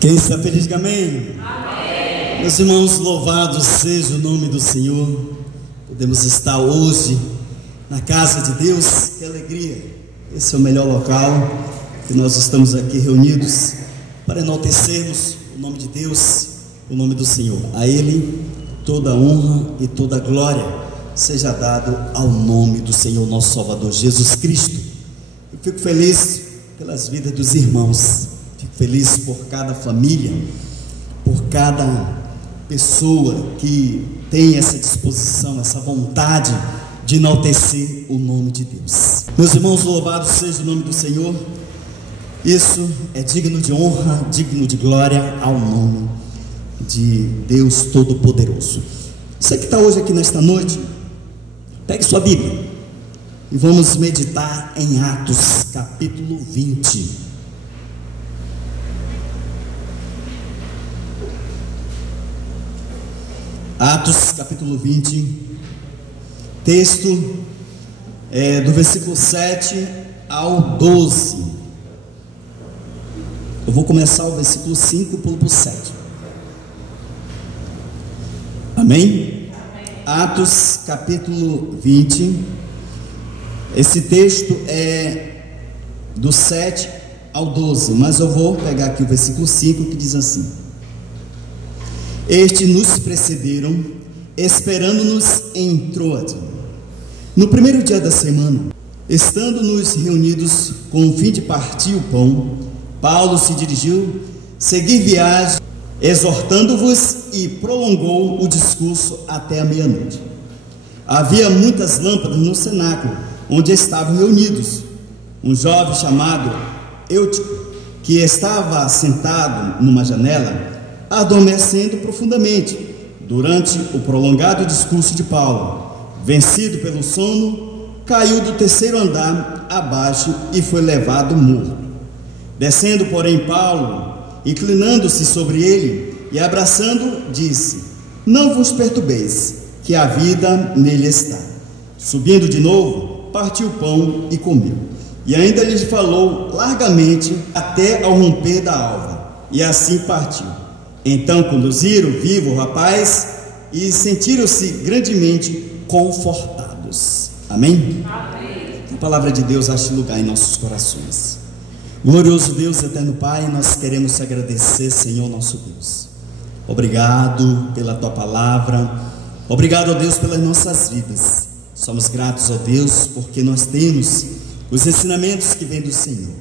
Quem está feliz, diga amém. Amém. Meus irmãos, louvado seja o nome do Senhor. Podemos estar hoje na casa de Deus, que alegria. Esse é o melhor local que nós estamos aqui reunidos para enaltecermos o nome de Deus, o nome do Senhor. A Ele toda honra e toda glória seja dado ao nome do Senhor, nosso Salvador Jesus Cristo. Eu fico feliz pelas vidas dos irmãos, fico feliz por cada família, por cada pessoa que tem essa disposição, essa vontade de enaltecer o nome de Deus. Meus irmãos, louvado seja o nome do Senhor. Isso é digno de honra, digno de glória ao nome de Deus Todo-Poderoso. Você que está hoje aqui nesta noite, pegue sua Bíblia e vamos meditar em Atos capítulo 20. Atos capítulo 20, texto do versículo 7 ao 12. Eu vou começar o versículo 5 e pulo para o 7. Amém? Atos capítulo 20. Esse texto é do 7 ao 12, mas eu vou pegar aqui o versículo 5, que diz assim: Estes nos precederam, esperando-nos em Troade. No primeiro dia da semana, estando-nos reunidos com o fim de partir o pão, Paulo se dirigiu seguir viagem, exortando-vos, e prolongou o discurso até a meia-noite. Havia muitas lâmpadas no cenáculo onde estavam reunidos. Um jovem chamado Eutico, que estava sentado numa janela, adormecendo profundamente durante o prolongado discurso de Paulo, vencido pelo sono, caiu do terceiro andar abaixo e foi levado morto. Descendo, porém, Paulo, inclinando-se sobre ele e abraçando, disse: Não vos perturbeis, que a vida nele está. Subindo de novo, partiu o pão e comeu, e ainda lhes falou largamente até ao romper da alva, e assim partiu. Então conduziram vivo o rapaz e sentiram-se grandemente confortados. Amém? Amém. A palavra de Deus ache lugar em nossos corações. Glorioso Deus, eterno Pai, nós queremos te agradecer, Senhor nosso Deus. Obrigado pela tua palavra, obrigado, ó Deus, pelas nossas vidas. Somos gratos, ó Deus, porque nós temos os ensinamentos que vêm do Senhor.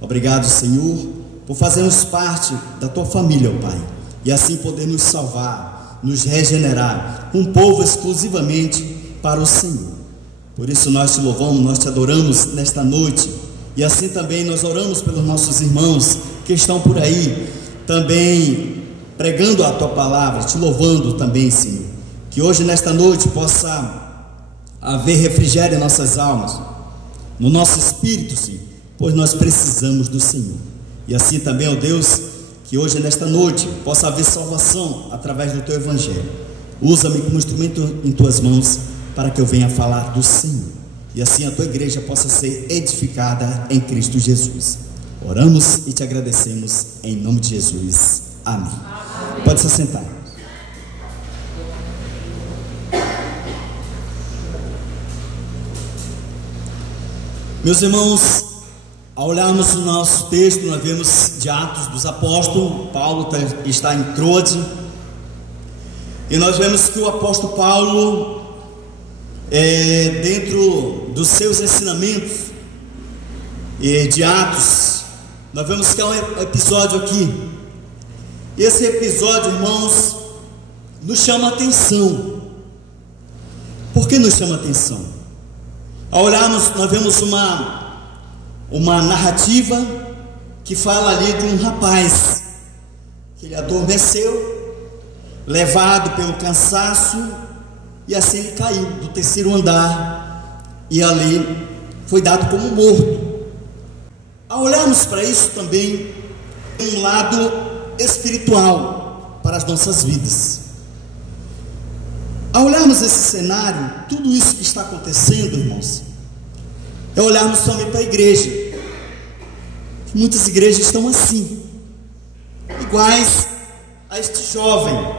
Obrigado, Senhor, por fazermos parte da tua família, ó Pai, e assim poder nos salvar, nos regenerar, um povo exclusivamente para o Senhor. Por isso nós te louvamos, nós te adoramos nesta noite, e assim também nós oramos pelos nossos irmãos que estão por aí, também pregando a tua palavra, te louvando também, Senhor, que hoje nesta noite possa haver refrigério em nossas almas, no nosso espírito, Senhor, pois nós precisamos do Senhor. E assim também, ó Deus, que hoje nesta noite possa haver salvação através do teu evangelho. Usa-me como instrumento em tuas mãos para que eu venha falar do Senhor, e assim a tua igreja possa ser edificada em Cristo Jesus. Oramos e te agradecemos em nome de Jesus. Amém. Amém. Pode se sentar. Meus irmãos, ao olharmos o nosso texto, nós vemos de Atos dos Apóstolos. Paulo está em Troade, e nós vemos que o apóstolo Paulo, dentro dos seus ensinamentos de Atos, nós vemos que há um episódio aqui. Esse episódio, irmãos, nos chama a atenção. Por que nos chama a atenção? Ao olharmos, nós vemos uma narrativa que fala ali de um rapaz que ele adormeceu, levado pelo cansaço, e assim ele caiu do terceiro andar e ali foi dado como morto. Ao olharmos para isso também, tem um lado espiritual para as nossas vidas. Ao olharmos esse cenário, tudo isso que está acontecendo, irmãos, é olharmos também para a igreja. Muitas igrejas estão assim, iguais a este jovem,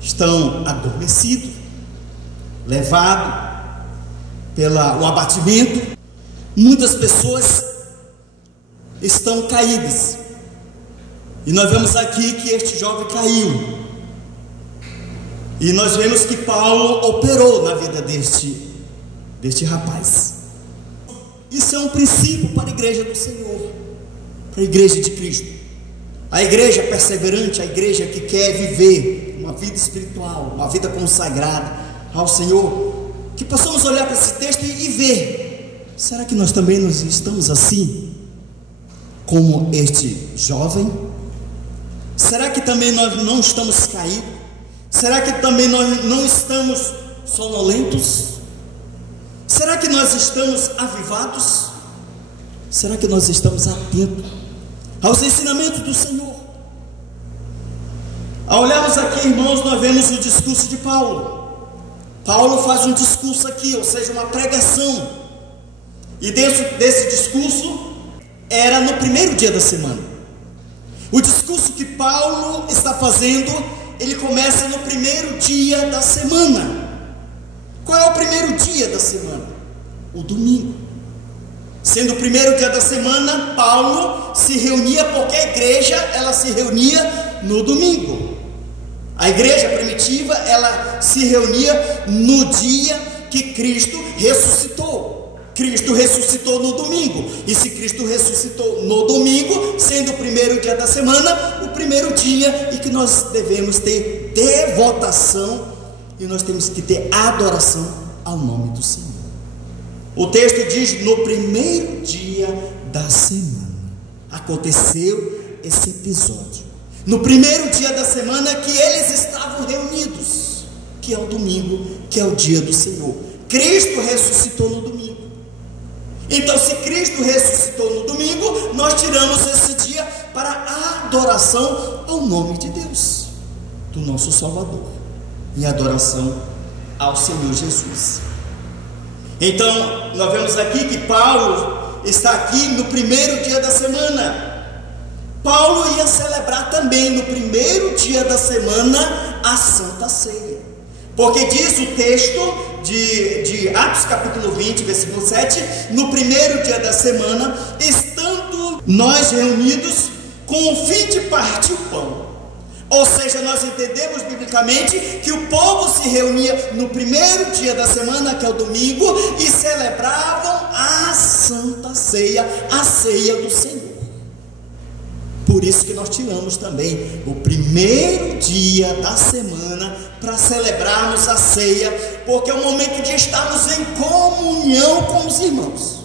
estão adormecidos, levados pelo abatimento. Muitas pessoas estão caídas, e nós vemos aqui que este jovem caiu, e nós vemos que Paulo operou na vida deste rapaz. Isso é um princípio para a igreja do Senhor, para a igreja de Cristo, a igreja perseverante, a igreja que quer viver uma vida espiritual, uma vida consagrada ao Senhor. Que possamos olhar para esse texto e ver: será que nós também estamos assim como este jovem? Será que também nós não estamos caídos? Será que também nós não estamos sonolentos? Será que nós estamos avivados? Será que nós estamos atentos aos ensinamentos do Senhor? Ao olharmos aqui, irmãos, nós vemos o discurso de Paulo. Paulo faz um discurso aqui, ou seja, uma pregação. E dentro desse discurso, era no primeiro dia da semana. O discurso que Paulo está fazendo, ele começa no primeiro dia da semana. Qual é o primeiro dia da semana? O domingo. Sendo o primeiro dia da semana, Paulo se reunia, porque a igreja, ela se reunia no domingo. A igreja primitiva, ela se reunia no dia que Cristo ressuscitou. Cristo ressuscitou no domingo. E se Cristo ressuscitou no domingo, sendo o primeiro dia da semana, o primeiro dia em que nós devemos ter devotação, e nós temos que ter adoração ao nome do Senhor. O texto diz: no primeiro dia da semana aconteceu esse episódio. No primeiro dia da semana que eles estavam reunidos, que é o domingo, que é o dia do Senhor. Cristo ressuscitou no domingo. Então, se Cristo ressuscitou no domingo, nós tiramos esse dia para a adoração ao nome de Deus, do nosso Salvador, em adoração ao Senhor Jesus. Então, nós vemos aqui que Paulo está aqui no primeiro dia da semana. Paulo ia celebrar também no primeiro dia da semana a Santa Ceia, porque diz o texto de Atos capítulo 20, versículo 7, no primeiro dia da semana, estando nós reunidos com o fim de partir o pão. Ou seja, nós entendemos biblicamente que o povo se reunia no primeiro dia da semana, que é o domingo, e celebravam a Santa Ceia, a ceia do Senhor. Por isso que nós tiramos também o primeiro dia da semana para celebrarmos a ceia, porque é o momento de estarmos em comunhão com os irmãos.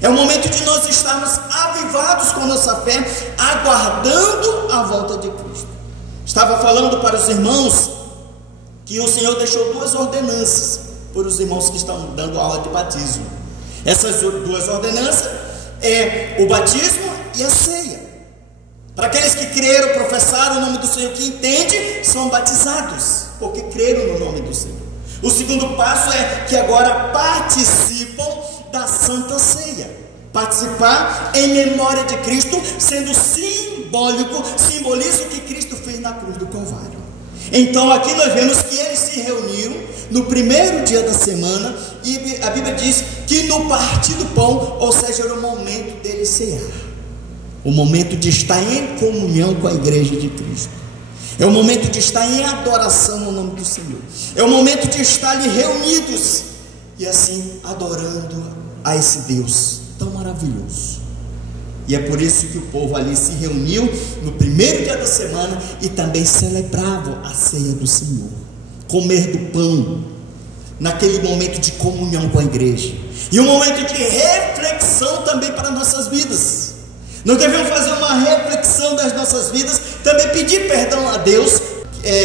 É o momento de nós estarmos avivados com nossa fé, aguardando a volta de Cristo. Estava falando para os irmãos que o Senhor deixou duas ordenanças para os irmãos que estão dando aula de batismo. Essas duas ordenanças é o batismo e a ceia. Para aqueles que creram, professaram o nome do Senhor, que entendem, são batizados, porque creram no nome do Senhor. O segundo passo é que agora participam da Santa Ceia. Participar em memória de Cristo, sendo simbólico, simboliza o que Cristo fez na cruz do Calvário. Então aqui nós vemos que eles se reuniram no primeiro dia da semana, e a Bíblia diz que no partir do pão, ou seja, era o momento deles cear, o momento de estar em comunhão com a igreja de Cristo, é o momento de estar em adoração no nome do Senhor, é o momento de estar ali reunidos e assim adorando a esse Deus tão maravilhoso. E é por isso que o povo ali se reuniu no primeiro dia da semana e também celebravam a ceia do Senhor, comer do pão, naquele momento de comunhão com a igreja, e um momento de reflexão também para nossas vidas. Nós devemos fazer uma reflexão das nossas vidas, também pedir perdão a Deus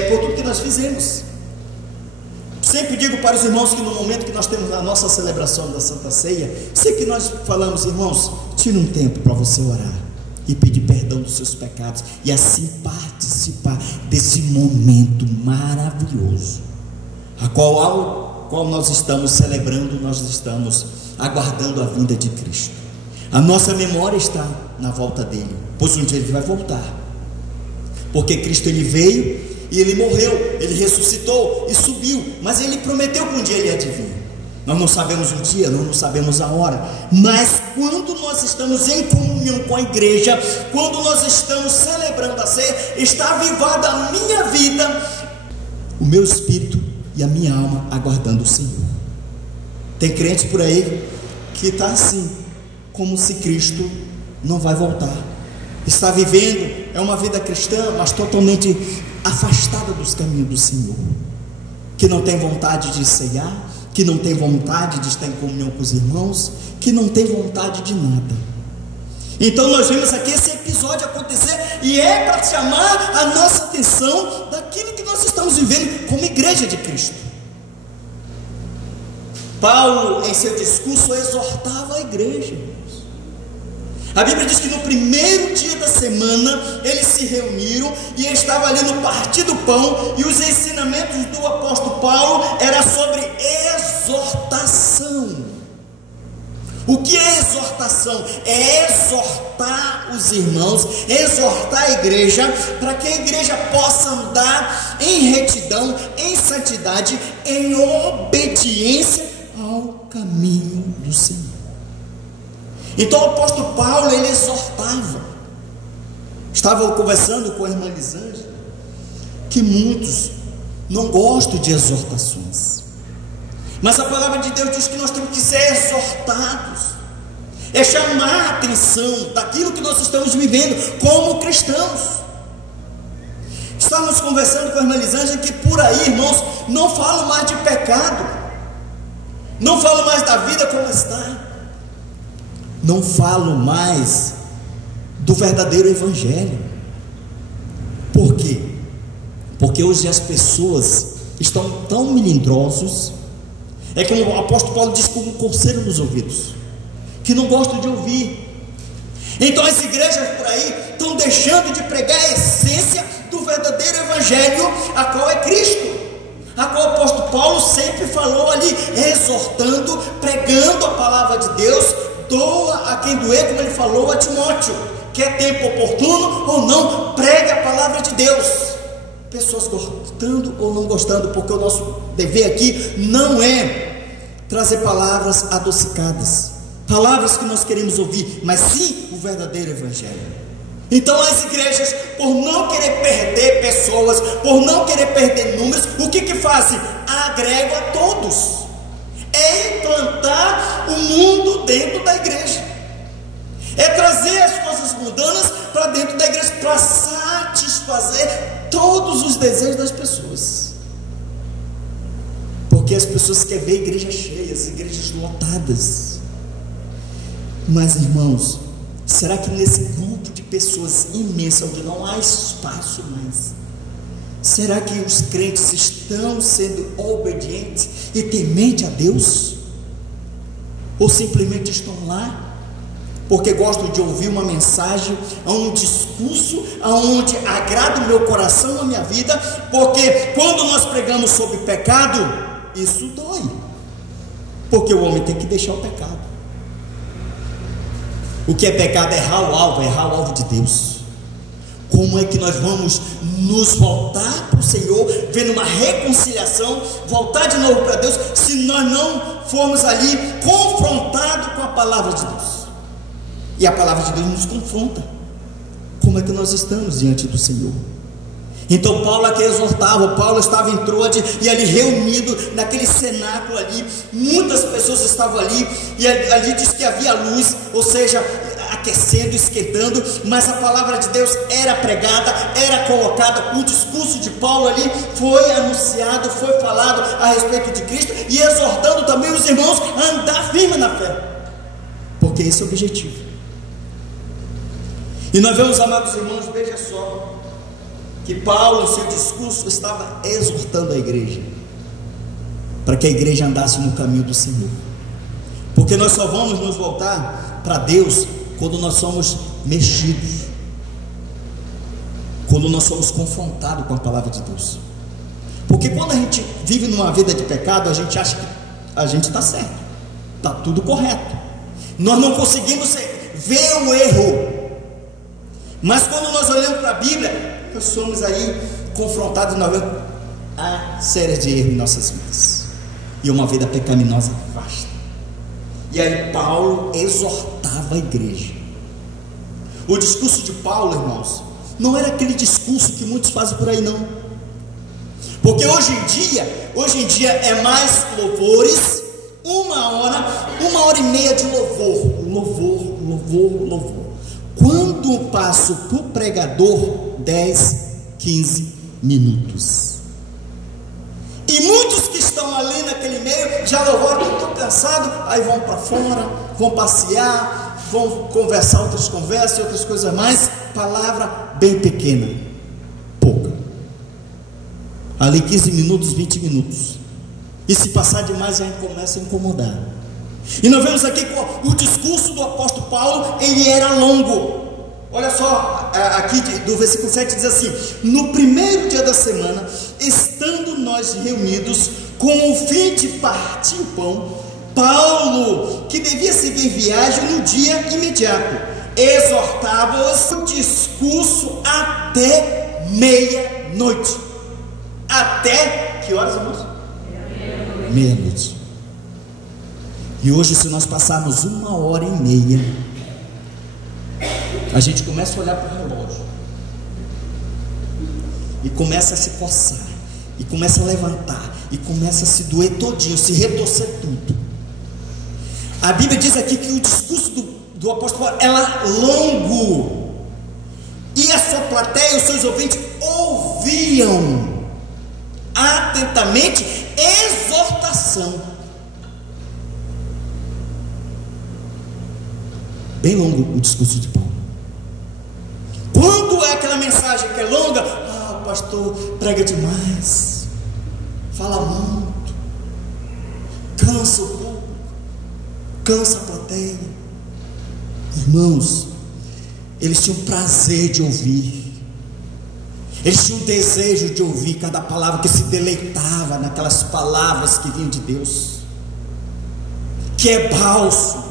por tudo que nós fizemos. Sempre digo para os irmãos que no momento que nós temos a nossa celebração da Santa Ceia, sempre que nós falamos: irmãos, tira um tempo para você orar e pedir perdão dos seus pecados, e assim participar desse momento maravilhoso, a qual nós estamos celebrando, nós estamos aguardando a vinda de Cristo. A nossa memória está na volta dele, pois um dia ele vai voltar. porque Cristo ele veio e ele morreu, ele ressuscitou e subiu, mas ele prometeu que um dia ele ia vir. Nós não sabemos o dia, nós não sabemos a hora, mas quando nós estamos em comunhão com a igreja, quando nós estamos celebrando a ceia, está avivada a minha vida, o meu espírito e a minha alma aguardando o Senhor. Tem crente por aí que está assim, como se Cristo não vai voltar, está vivendo, é uma vida cristã, mas totalmente afastada dos caminhos do Senhor, que não tem vontade de ceiar, que não tem vontade de estar em comunhão com os irmãos, que não tem vontade de nada. Então nós vemos aqui esse episódio acontecer, e é para chamar a nossa atenção daquilo que nós estamos vivendo como igreja de Cristo. Paulo, em seu discurso, exortava a igreja. A Bíblia diz que no primeiro dia da semana eles se reuniram e estavam ali no partir do pão, e os ensinamentos do apóstolo Paulo era sobre exortação. O que é exortação? É exortar os irmãos, exortar a igreja, para que a igreja possa andar em retidão, em santidade, em obediência ao caminho do Senhor. Então o apóstolo Paulo, ele exortava. Estava conversando com a irmã Lisângela, que muitos não gostam de exortações, mas a palavra de Deus diz que nós temos que ser exortados, é chamar a atenção daquilo que nós estamos vivendo como cristãos. Estávamos conversando com a irmã Lisângela que por aí, irmãos, não falam mais de pecado, não falam mais da vida como está, não falo mais do verdadeiro evangelho. Por quê? Porque hoje as pessoas estão tão melindrosos, é como o apóstolo Paulo diz, como um coceiro nos ouvidos, que não gostam de ouvir. Então as igrejas por aí estão deixando de pregar a essência do verdadeiro evangelho, a qual é Cristo, a qual o apóstolo Paulo sempre falou ali, exortando, pregando a palavra de Deus. Doa a quem doer, como ele falou a Timóteo, quer tempo oportuno ou não, pregue a palavra de Deus. Pessoas gostando ou não gostando, porque o nosso dever aqui não é trazer palavras adocicadas, palavras que nós queremos ouvir, mas sim o verdadeiro evangelho. Então as igrejas, por não querer perder pessoas, por não querer perder números, o que fazem? Agregam a todos. É implantar o mundo dentro da igreja, é trazer as coisas mundanas para dentro da igreja, para satisfazer todos os desejos das pessoas, porque as pessoas querem ver igrejas cheias, igrejas lotadas. Mas irmãos, será que nesse grupo de pessoas imensa, onde não há espaço mais, será que os crentes estão sendo obedientes e tementes a Deus? Ou simplesmente estão lá porque gostam de ouvir uma mensagem, um discurso onde agrada o meu coração, a minha vida? Porque quando nós pregamos sobre pecado, isso dói, porque o homem tem que deixar o pecado. O que é pecado? É errar o alvo de Deus. Como é que nós vamos nos voltar para o Senhor, vendo uma reconciliação, voltar de novo para Deus, se nós não formos ali confrontados com a palavra de Deus? E a palavra de Deus nos confronta. Como é que nós estamos diante do Senhor? Então Paulo aqui exortava. Paulo estava em Troade, e ali reunido naquele cenáculo ali, muitas pessoas estavam ali, e ali diz que havia luz, ou seja, aquecendo, esquentando, mas a palavra de Deus era pregada, era colocada. O discurso de Paulo ali foi anunciado, foi falado a respeito de Cristo, e exortando também os irmãos a andar firme na fé, porque esse é o objetivo. E nós vemos, amados irmãos, veja só, que Paulo, em seu discurso, estava exortando a igreja, para que a igreja andasse no caminho do Senhor, porque nós só vamos nos voltar para Deus quando nós somos mexidos, quando nós somos confrontados com a palavra de Deus. Porque quando a gente vive numa vida de pecado, a gente acha que a gente está certo, está tudo correto, nós não conseguimos ver o erro. Mas quando nós olhamos para a Bíblia, nós somos aí confrontados a série de erros em nossas vidas, e uma vida pecaminosa vasta. E aí Paulo exortava a igreja. O discurso de Paulo, irmãos, não era aquele discurso que muitos fazem por aí, não. Porque hoje em dia é mais louvores, uma hora e meia de louvor. Quando passo para o pregador, 10, 15 minutos. E muitos que estão ali naquele meio já louvaram, estou cansado, aí vão para fora, vão passear, vão conversar outras conversas, outras coisas mais. Palavra bem pequena, pouca. Ali 15 minutos, 20 minutos. E se passar demais, já começa a incomodar. E nós vemos aqui que o discurso do apóstolo Paulo, ele era longo. Olha só, aqui do versículo 7 diz assim: no primeiro dia da semana, estando nós reunidos com o fim de partir o pão, Paulo, que devia seguir viagem no dia imediato, exortava-os o discurso até meia-noite. Até que horas, irmãos? Meia-noite. E hoje, se nós passarmos 1h30, a gente começa a olhar para o relógio e começa a se coçar, e começa a levantar, e começa a se doer todinho, se retorcer tudo. A Bíblia diz aqui que o discurso do apóstolo Paulo era longo, e a sua plateia, os seus ouvintes, ouviam atentamente exortação. Bem longo o discurso de Paulo. Quando é aquela mensagem que é longa, o pastor prega demais, fala muito, cansa o público, cansa a plateia. Irmãos, eles tinham prazer de ouvir, eles tinham desejo de ouvir cada palavra, que se deleitava naquelas palavras que vinham de Deus, que é bálsamo,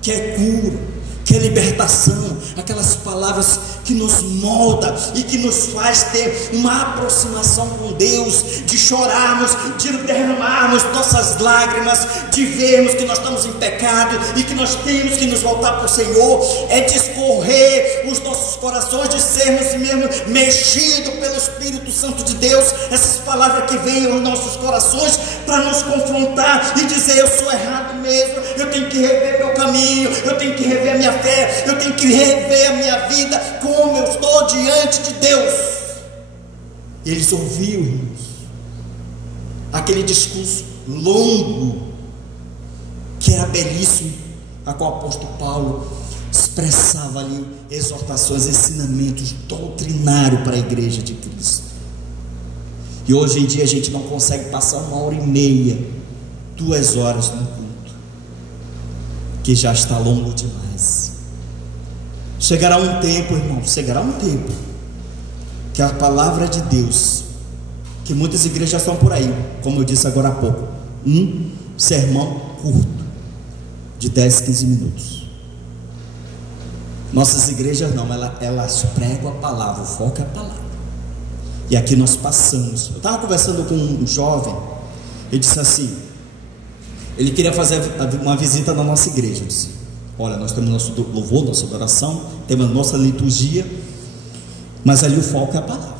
que é cura, que é libertação, aquelas palavras que nos molda e que nos faz ter uma aproximação com Deus, de chorarmos, de derramarmos nossas lágrimas, de vermos que nós estamos em pecado e que nós temos que nos voltar para o Senhor, é discorrer os nossos corações, de sermos mesmo mexidos pelo Espírito Santo de Deus, essas palavras que vêm aos nossos corações para nos confrontar e dizer: eu sou errado mesmo, eu tenho que rever meu caminho, eu tenho que rever a minha fé, eu tenho que rever a minha vida, como eu estou diante de Deus. E eles ouviam, irmãos, aquele discurso longo, que era belíssimo, a qual o apóstolo Paulo expressava ali exortações, ensinamentos doutrinários para a igreja de Cristo. E hoje em dia a gente não consegue passar 1h30, 2 horas no culto, que já está longo demais. Chegará um tempo, irmão, que a palavra de Deus, que muitas igrejas estão por aí, como eu disse agora há pouco, um sermão curto, de 10, 15 minutos. Nossas igrejas não, elas pregam a palavra, o foco é a palavra. E aqui nós passamos. Eu estava conversando com um jovem, ele disse assim, ele queria fazer uma visita na nossa igreja. Eu disse: olha, nós temos nosso louvor, nossa adoração, temos a nossa liturgia, mas ali o foco é a palavra.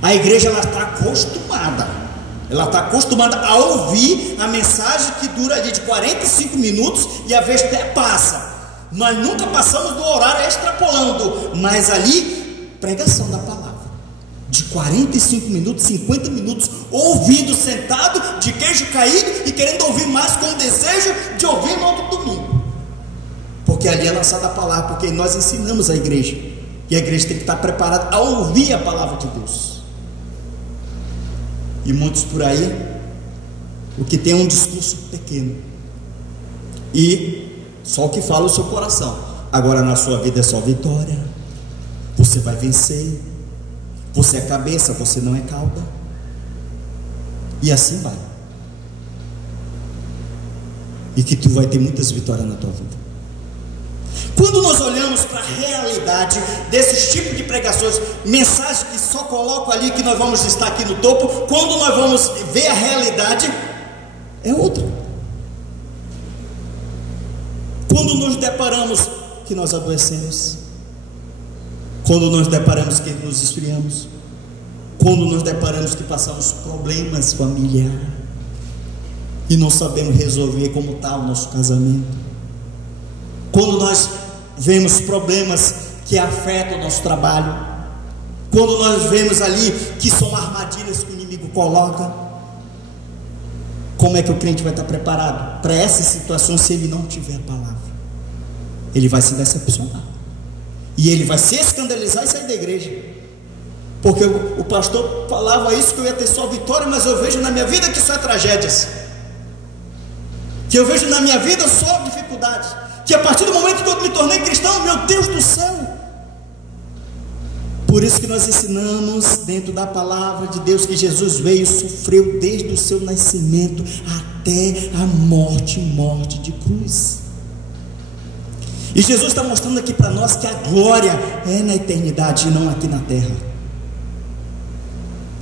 A igreja, ela está acostumada a ouvir a mensagem que dura ali de 45 minutos, e às vezes até passa. Nós nunca passamos do horário extrapolando, mas ali, pregação da palavra, de 45 minutos, 50 minutos, ouvindo, sentado, de queijo caído, e querendo ouvir mais, com o desejo de ouvir no outro domingo, porque ali é lançada a palavra, porque nós ensinamos a igreja, e a igreja tem que estar preparada a ouvir a palavra de Deus. E muitos por aí, o que tem é um discurso pequeno, e só o que fala o seu coração. Agora na sua vida é só vitória, você vai vencer, você é cabeça, você não é cauda, e assim vai. E que tu vai ter muitas vitórias na tua vida. Quando nós olhamos para a realidade desses tipos de pregações, mensagens que só colocam ali que nós vamos estar aqui no topo, quando nós vamos ver a realidade, é outra. Quando nos deparamos que nós adoecemos, quando nos deparamos que nos esfriamos, quando nos deparamos que passamos problemas familiares e não sabemos resolver como está o nosso casamento, quando nós vemos problemas que afetam o nosso trabalho, quando nós vemos ali que são armadilhas que o inimigo coloca, como é que o crente vai estar preparado para essa situação se ele não tiver a palavra? Ele vai se decepcionar, e ele vai se escandalizar e sair da igreja, porque o pastor falava isso, que eu ia ter só vitória, mas eu vejo na minha vida que só é tragédias, que eu vejo na minha vida só dificuldades, que a partir do momento que eu me tornei cristão, meu Deus do céu. Por isso que nós ensinamos dentro da palavra de Deus que Jesus veio e sofreu desde o seu nascimento até a morte de cruz. E Jesus está mostrando aqui para nós que a glória é na eternidade e não aqui na terra.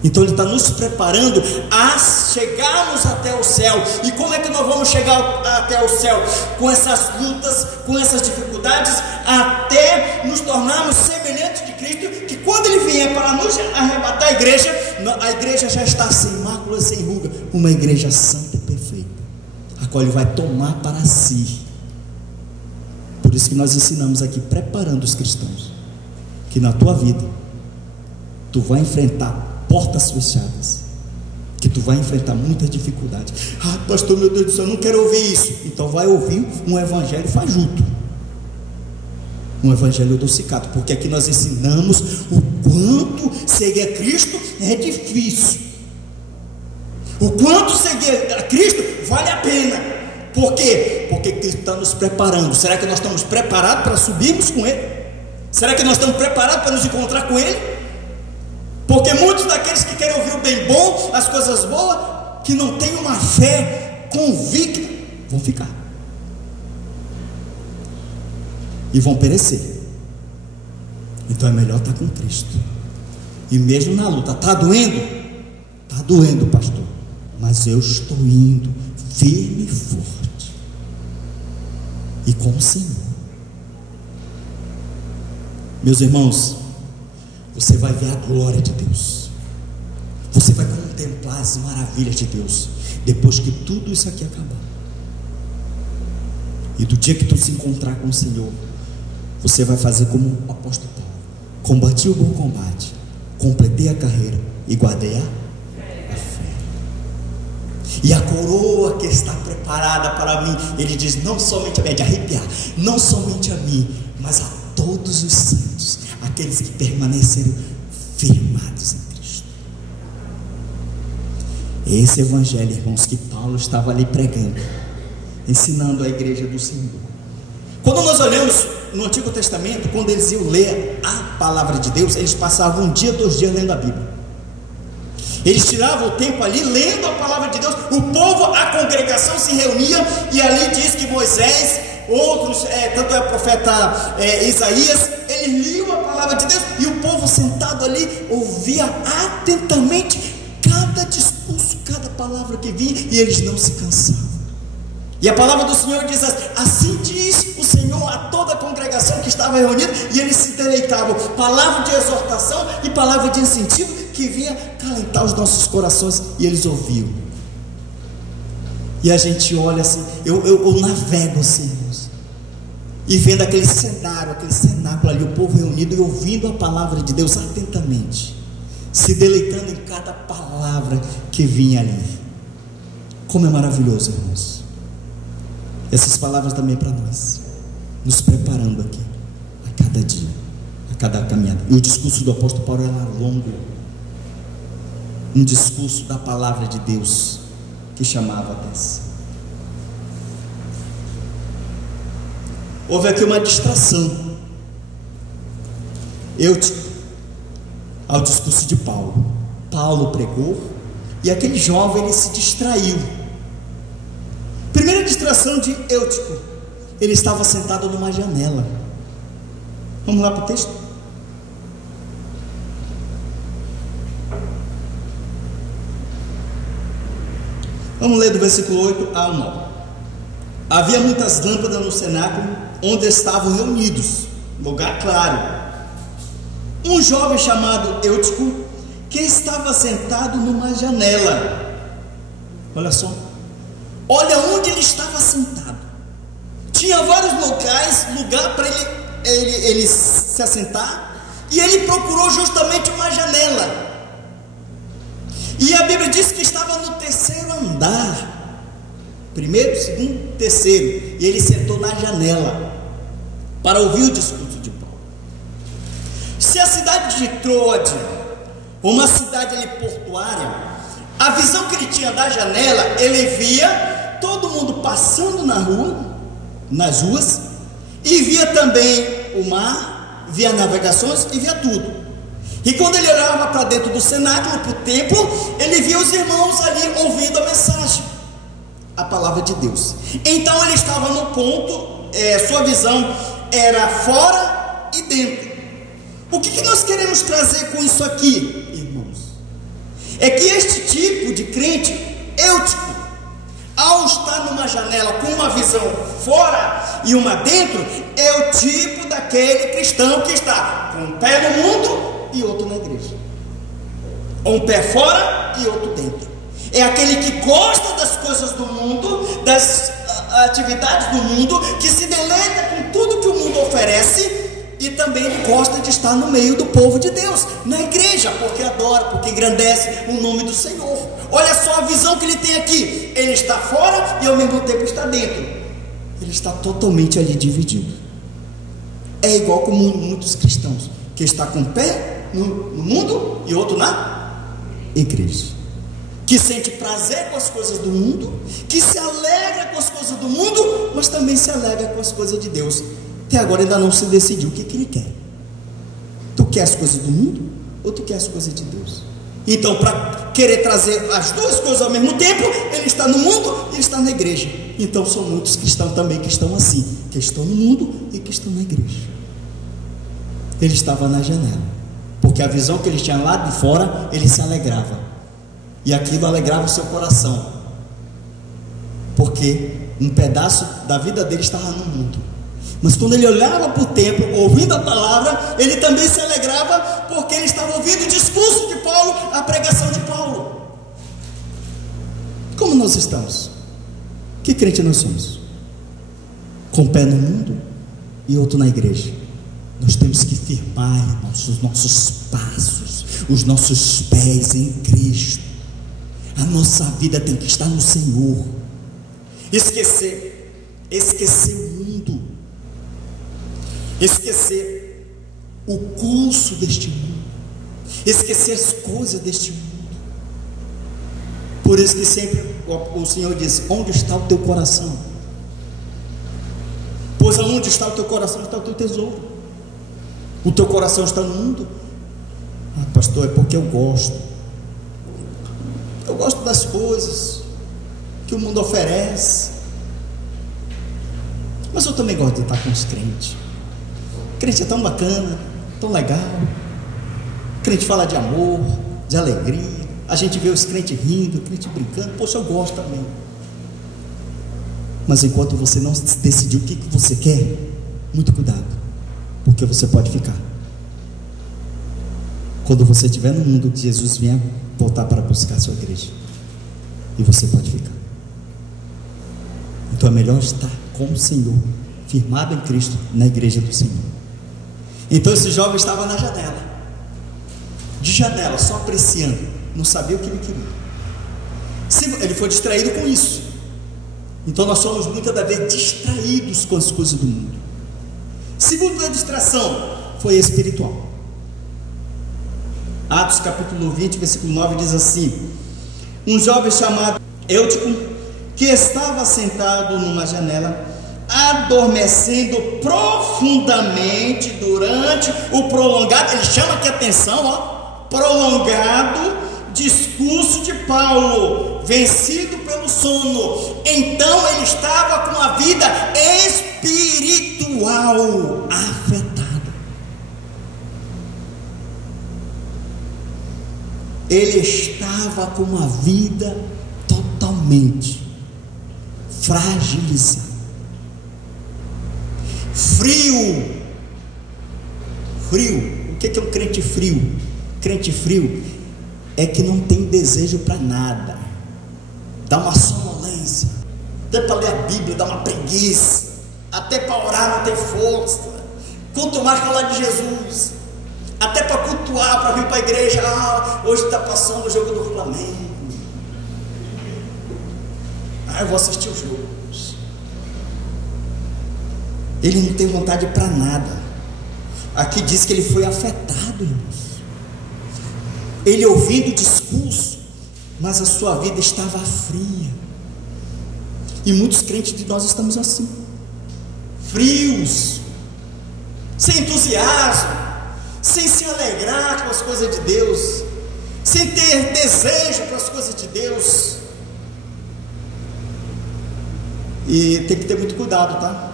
Então Ele está nos preparando a chegarmos até o céu. E como é que nós vamos chegar até o céu? Com essas lutas, com essas dificuldades, até nos tornarmos semelhantes de Cristo, que quando Ele vier para nos arrebatar a igreja já está sem mácula, sem ruga, uma igreja santa e perfeita, a qual Ele vai tomar para si. Por isso que nós ensinamos aqui, preparando os cristãos, que na tua vida tu vai enfrentar portas fechadas, que tu vai enfrentar muitas dificuldades. Ah, pastor, meu Deus do céu, eu não quero ouvir isso. Então vai ouvir um evangelho fajuto, um evangelho adocicado, porque aqui nós ensinamos o quanto seguir a Cristo é difícil, o quanto seguir a Cristo vale a pena. Por quê? Porque Cristo está nos preparando. Será que nós estamos preparados para subirmos com Ele? Será que nós estamos preparados para nos encontrar com Ele? Porque muitos daqueles que querem ouvir o bem bom, as coisas boas, que não têm uma fé convicta, vão ficar e vão perecer. Então é melhor estar com Cristo. E mesmo na luta, está doendo, pastor, mas eu estou indo firme e forte e com o Senhor. Meus irmãos, você vai ver a glória de Deus, você vai contemplar as maravilhas de Deus, depois que tudo isso aqui acabar. E do dia que tu se encontrar com o Senhor, você vai fazer como o apóstolo Paulo: combati o bom combate, completei a carreira e guardei a fé. E a coroa que está preparada para mim, ele diz, não somente a mim, é de arrepiar, não somente a mim, mas a todos os santos, aqueles que permaneceram firmados em Cristo. Esse evangelho, irmãos, que Paulo estava ali pregando, ensinando a igreja do Senhor. Quando nós olhamos no Antigo Testamento, quando eles iam ler a palavra de Deus, eles passavam 1 dia, 2 dias lendo a Bíblia. Eles tiravam o tempo ali lendo a palavra de Deus. O povo, a congregação se reunia, e ali diz que Moisés, outros, tanto é o profeta Isaías, eles liam a palavra de Deus, e o povo sentado ali ouvia atentamente cada discurso, cada palavra que vinha, e eles não se cansavam. E a palavra do Senhor diz assim diz o Senhor a toda a congregação que estava reunida, e eles se deleitavam. Palavra de exortação e palavra de incentivo que vinha calentar os nossos corações, e eles ouviam. E a gente olha assim, eu navego assim, irmãos, e vendo aquele cenário, aquele cenáculo ali, o povo reunido e ouvindo a palavra de Deus atentamente, se deleitando em cada palavra que vinha ali. Como é maravilhoso, irmãos. Essas palavras também para nós, nos preparando aqui, a cada dia, a cada caminhada. E o discurso do apóstolo Paulo era longo, um discurso da palavra de Deus, que chamava a atenção. Houve aqui uma distração ao discurso de Paulo. Paulo pregou, e aquele jovem, ele se distraiu. Primeira distração de Eutico: ele estava sentado numa janela. Vamos lá para o texto? Vamos ler do versículo 8 ao 9. Havia muitas lâmpadas no cenáculo onde estavam reunidos, lugar claro. Um jovem chamado Eutico, que estava sentado numa janela. Olha só, olha onde ele estava sentado. Tinha vários lugar para ele se assentar, e ele procurou justamente uma janela. E a Bíblia diz que estava no terceiro andar, primeiro, segundo, terceiro, e ele sentou na janela para ouvir o discurso de Paulo. Se a cidade de Troade, uma cidade ali portuária, a visão que ele tinha da janela, ele via todo mundo passando nas ruas, e via também o mar, via navegações e via tudo. E quando ele olhava para dentro do cenáculo, para o templo, ele via os irmãos ali ouvindo a mensagem, a palavra de Deus. Então ele estava no ponto, sua visão era fora e dentro. O que nós queremos trazer com isso aqui, irmãos? É que este tipo de crente, Eutico, ao estar numa janela com uma visão fora e uma dentro, é o tipo daquele cristão que está com um pé no mundo e outro na igreja, um pé fora e outro dentro. É aquele que gosta das coisas do mundo, das atividades do mundo, que se deleita com tudo que o mundo oferece, e também ele gosta de estar no meio do povo de Deus, na igreja, porque adora, porque engrandece o nome do Senhor. Olha só a visão que ele tem aqui: ele está fora e ao mesmo tempo está dentro. Ele está totalmente ali dividido. É igual como muitos cristãos, que está com o pé no mundo e outro na igreja, que sente prazer com as coisas do mundo, que se alegra com as coisas do mundo, mas também se alegra com as coisas de Deus. Até agora ainda não se decidiu o que ele quer. Tu quer as coisas do mundo ou tu quer as coisas de Deus? Então, para querer trazer as duas coisas ao mesmo tempo, ele está no mundo e está na igreja. Então são muitos cristãos também que estão assim, que estão no mundo e que estão na igreja. Ele estava na janela, porque a visão que ele tinha lá de fora, ele se alegrava, e aquilo alegrava o seu coração, porque um pedaço da vida dele estava no mundo. Mas quando ele olhava para o templo, ouvindo a palavra, ele também se alegrava, porque ele estava ouvindo o discurso de Paulo, a pregação de Paulo. Como nós estamos? Que crente nós somos? Com um pé no mundo e outro na igreja. Nós temos que firmar, irmãos, os nossos passos, os nossos pés em Cristo. A nossa vida tem que estar no Senhor. Esquecer o mundo, esquecer o curso deste mundo, esquecer as coisas deste mundo. Por isso que sempre o Senhor diz: onde está o teu coração? Pois aonde está o teu coração está o teu tesouro. O teu coração está no mundo? Ah, pastor, é porque eu gosto das coisas que o mundo oferece, mas eu também gosto de estar com os crentes. Crente é tão bacana, tão legal. Crente fala de amor, de alegria, a gente vê os crentes rindo, crente brincando. Poxa, eu gosto também. Mas enquanto você não decidir o que você quer, muito cuidado, porque você pode ficar. Quando você estiver no mundo, que Jesus venha voltar para buscar a sua igreja, e você pode ficar. Então é melhor estar com o Senhor, firmado em Cristo, na igreja do Senhor. Então esse jovem estava na janela, de janela, só apreciando, não sabia o que ele queria. Ele foi distraído com isso. Então nós somos muitas das vezes distraídos com as coisas do mundo. Segunda distração foi espiritual. Atos capítulo 20, versículo 9 diz assim: um jovem chamado Eutico, que estava sentado numa janela, adormecendo profundamente durante o prolongado, ele chama aqui a atenção, prolongado discurso de Paulo, vencido pelo sono. Então ele estava com a vida espiritual espiritual afetado. Ele estava com uma vida totalmente fragilizada. Frio. O que é um crente frio? Crente frio é que não tem desejo para nada, dá uma sonolência, até para ler a Bíblia dá uma preguiça, até para orar não tem força, quanto mais falar de Jesus, até para cultuar, para vir para a igreja. Hoje está passando o jogo do Flamengo, eu vou assistir o jogo. Ele não tem vontade para nada. Aqui diz que ele foi afetado, irmãos. Ele ouvindo o discurso, mas a sua vida estava fria. E muitos crentes de nós estamos assim, frios, sem entusiasmo, sem se alegrar com as coisas de Deus, sem ter desejo para as coisas de Deus. E tem que ter muito cuidado, tá?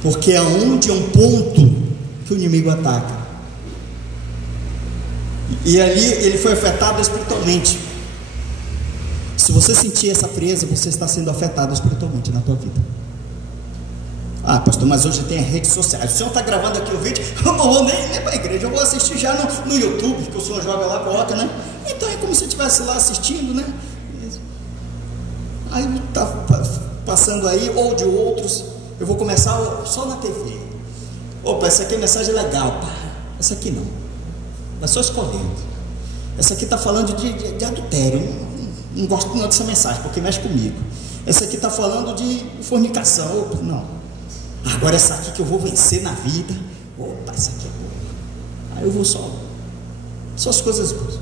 Porque aonde é um ponto que o inimigo ataca, e ali ele foi afetado espiritualmente. Se você sentir essa frieza, você está sendo afetado espiritualmente na tua vida. Pastor, mas hoje tem redes sociais, o senhor está gravando aqui o vídeo, eu não vou nem para a igreja, eu vou assistir já no YouTube, que o senhor joga lá, coloca, né? Então é como se eu estivesse lá assistindo, né? Aí está passando aí, ou de outros. Eu vou começar só na TV. Opa, essa aqui é mensagem legal. Essa aqui não. Mas só escolhendo. Essa aqui está falando de adultério. Não gosto não dessa mensagem, porque mexe comigo. Essa aqui está falando de fornicação. Opa, não. Agora essa aqui que eu vou vencer na vida. Opa, essa aqui é boa. Aí eu vou só as coisas boas.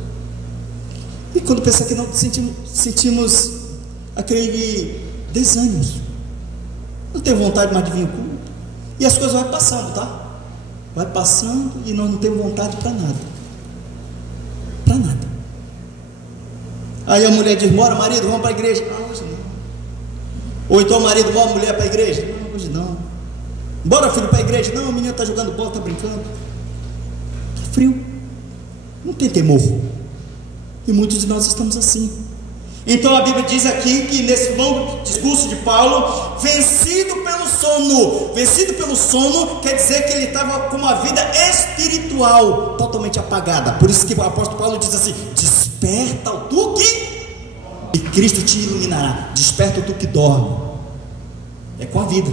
E quando pensa que não sentimos aquele desânimo, não tem vontade mais de vir ao culto, e as coisas vão passando, tá? Vai passando e nós não temos vontade para nada. Para nada. Aí a mulher diz: bora marido, vamos para a igreja. Hoje não. Ou então o marido: bora mulher para a igreja. Não, hoje não. Bora filho para a igreja. Não, o menino está jogando bola, está brincando. Está frio. Não tem temor. E muitos de nós estamos assim. Então a Bíblia diz aqui que nesse longo discurso de Paulo, vencido pelo sono quer dizer que ele estava com uma vida espiritual totalmente apagada. Por isso que o apóstolo Paulo diz assim: desperta o tu que, e Cristo te iluminará. Desperta o tu que dorme. É com a vida.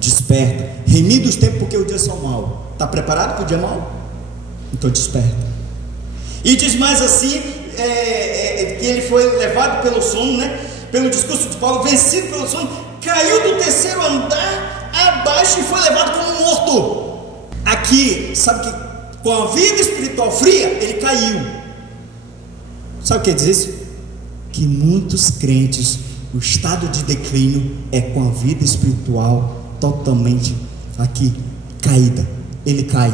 Desperta, remida os tempos, porque o dia são mau. Está preparado para o dia mau? Então desperta. E diz mais assim, que ele foi levado pelo sono, né? Pelo discurso de Paulo, vencido pelo sono, caiu do terceiro andar abaixo e foi levado como morto. Aqui, sabe que com a vida espiritual fria, ele caiu. Sabe o que diz isso? Que muitos crentes, o estado de declínio é com a vida espiritual totalmente aqui caída. Ele cai.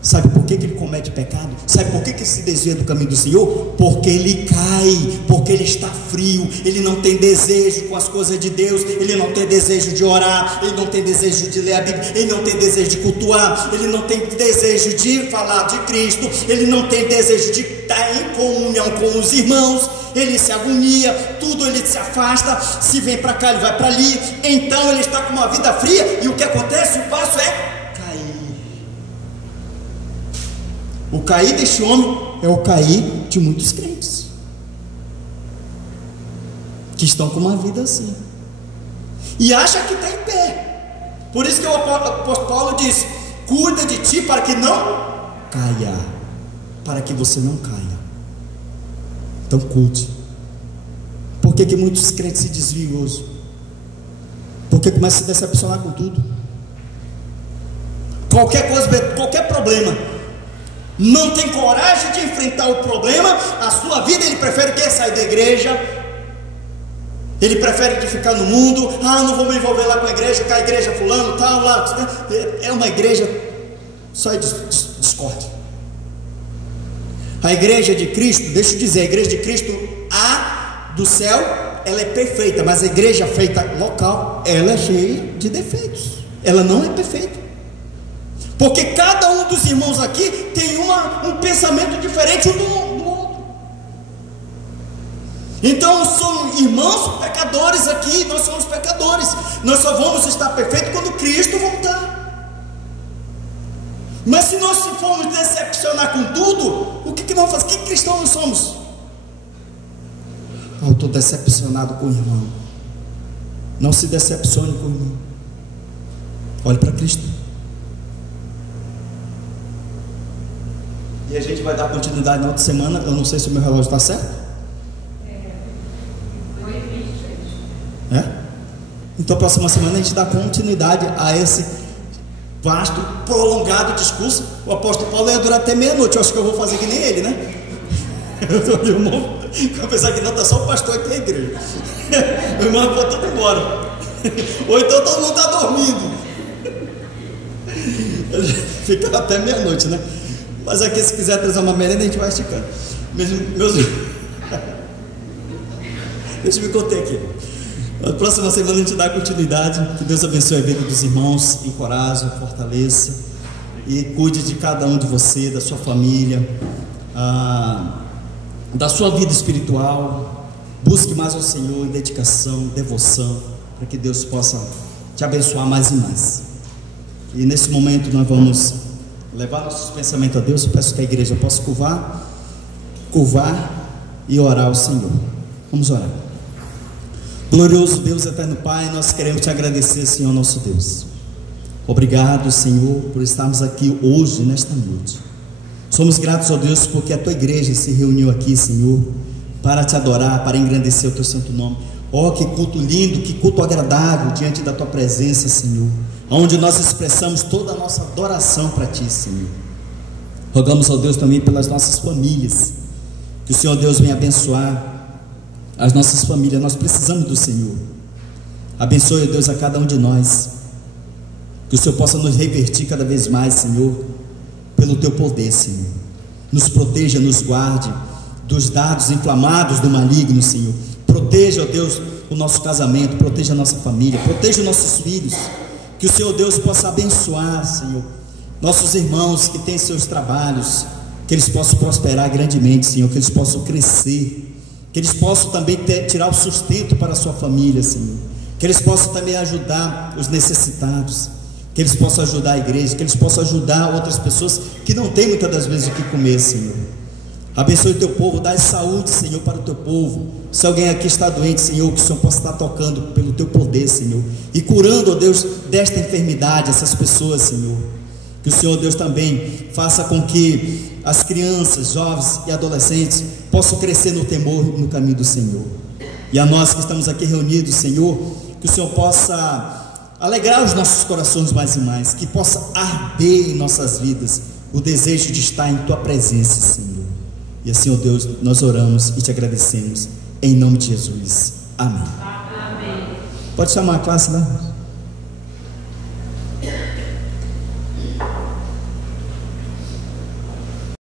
Sabe por que ele comete pecado? Sabe por que ele se desvia do caminho do Senhor? Porque ele cai, porque ele está frio, ele não tem desejo com as coisas de Deus, ele não tem desejo de orar, ele não tem desejo de ler a Bíblia, ele não tem desejo de cultuar, ele não tem desejo de falar de Cristo, ele não tem desejo de estar em comunhão com os irmãos, ele se agonia, tudo ele se afasta, se vem para cá ele vai para ali, então ele está com uma vida fria, e o que acontece? O passo é o cair deste homem é o cair de muitos crentes que estão com uma vida assim e acha que está em pé. Por isso que o apóstolo Paulo diz: cuida de ti para que não caia, para que você não caia. Então cuide. Por que muitos crentes se desviam hoje? Porque começa a se decepcionar com tudo. Qualquer coisa, qualquer problema, não tem coragem de enfrentar o problema, a sua vida, ele prefere sair da igreja, ele prefere ficar no mundo. Não vou me envolver lá com a igreja, com a igreja fulano, tal, lá, é uma igreja só de discórdia. A igreja de Cristo, deixa eu dizer, a igreja de Cristo há do céu ela é perfeita, mas a igreja feita local, ela é cheia de defeitos. Ela não é perfeita. Porque cada um dos irmãos aqui tem um pensamento diferente um do outro. Então somos irmãos pecadores aqui, nós somos pecadores. Nós só vamos estar perfeitos quando Cristo voltar. Mas se nós formos decepcionar com tudo, o que nós vamos fazer? Que cristãos nós somos? Eu estou decepcionado com o irmão. Não se decepcione com o irmão. Olhe para Cristo. E a gente vai dar continuidade na outra semana. Eu não sei se o meu relógio está certo. É? Então, próxima semana a gente dá continuidade a esse vasto, prolongado discurso. O apóstolo Paulo ia durar até meia-noite. Eu acho que eu vou fazer que nem ele, né? Apesar que não está só o pastor aqui na igreja. O irmão foi todo embora. Ou então todo mundo está dormindo. Fica até meia-noite, né? Mas aqui, se quiser trazer uma merenda, a gente vai esticando. Deixa eu me contar aqui. Na próxima semana a gente dá continuidade. Que Deus abençoe a vida dos irmãos, encoraje, fortaleça e cuide de cada um de você, da sua família, da sua vida espiritual. Busque mais ao Senhor em dedicação, devoção, para que Deus possa te abençoar mais e mais. E nesse momento nós vamos levar nossos pensamentos a Deus. Eu peço que a igreja possa curvar e orar ao Senhor. Vamos orar. Glorioso Deus, eterno Pai, nós queremos te agradecer, Senhor nosso Deus. Obrigado, Senhor, por estarmos aqui hoje, nesta noite. Somos gratos, ó Deus, porque a tua igreja se reuniu aqui, Senhor, para te adorar, para engrandecer o teu santo nome. Ó, que culto lindo, que culto agradável diante da tua presença, Senhor, onde nós expressamos toda a nossa adoração para ti, Senhor. Rogamos ao Deus também pelas nossas famílias, que o Senhor Deus venha abençoar as nossas famílias. Nós precisamos do Senhor. Abençoe, Deus, a cada um de nós, que o Senhor possa nos revertir cada vez mais, Senhor, pelo teu poder, Senhor. Nos proteja, nos guarde dos dardos inflamados do maligno, Senhor. Proteja, ó Deus, o nosso casamento, proteja a nossa família, proteja os nossos filhos. Que o Senhor Deus possa abençoar, Senhor, nossos irmãos que têm seus trabalhos, que eles possam prosperar grandemente, Senhor, que eles possam crescer, que eles possam também tirar o sustento para a sua família, Senhor, que eles possam também ajudar os necessitados, que eles possam ajudar a igreja, que eles possam ajudar outras pessoas que não têm muitas das vezes o que comer, Senhor. Abençoe o teu povo, dá saúde, Senhor, para o teu povo. Se alguém aqui está doente, Senhor, que o Senhor possa estar tocando pelo teu poder, Senhor, e curando, ó Deus, desta enfermidade, essas pessoas, Senhor. Que o Senhor, Deus, também faça com que as crianças, jovens e adolescentes possam crescer no temor no caminho do Senhor. E a nós que estamos aqui reunidos, Senhor, que o Senhor possa alegrar os nossos corações mais e mais, que possa arder em nossas vidas o desejo de estar em tua presença, Senhor. E assim, ó Deus, nós oramos e te agradecemos, em nome de Jesus, amém. Amém. Pode chamar a classe, né?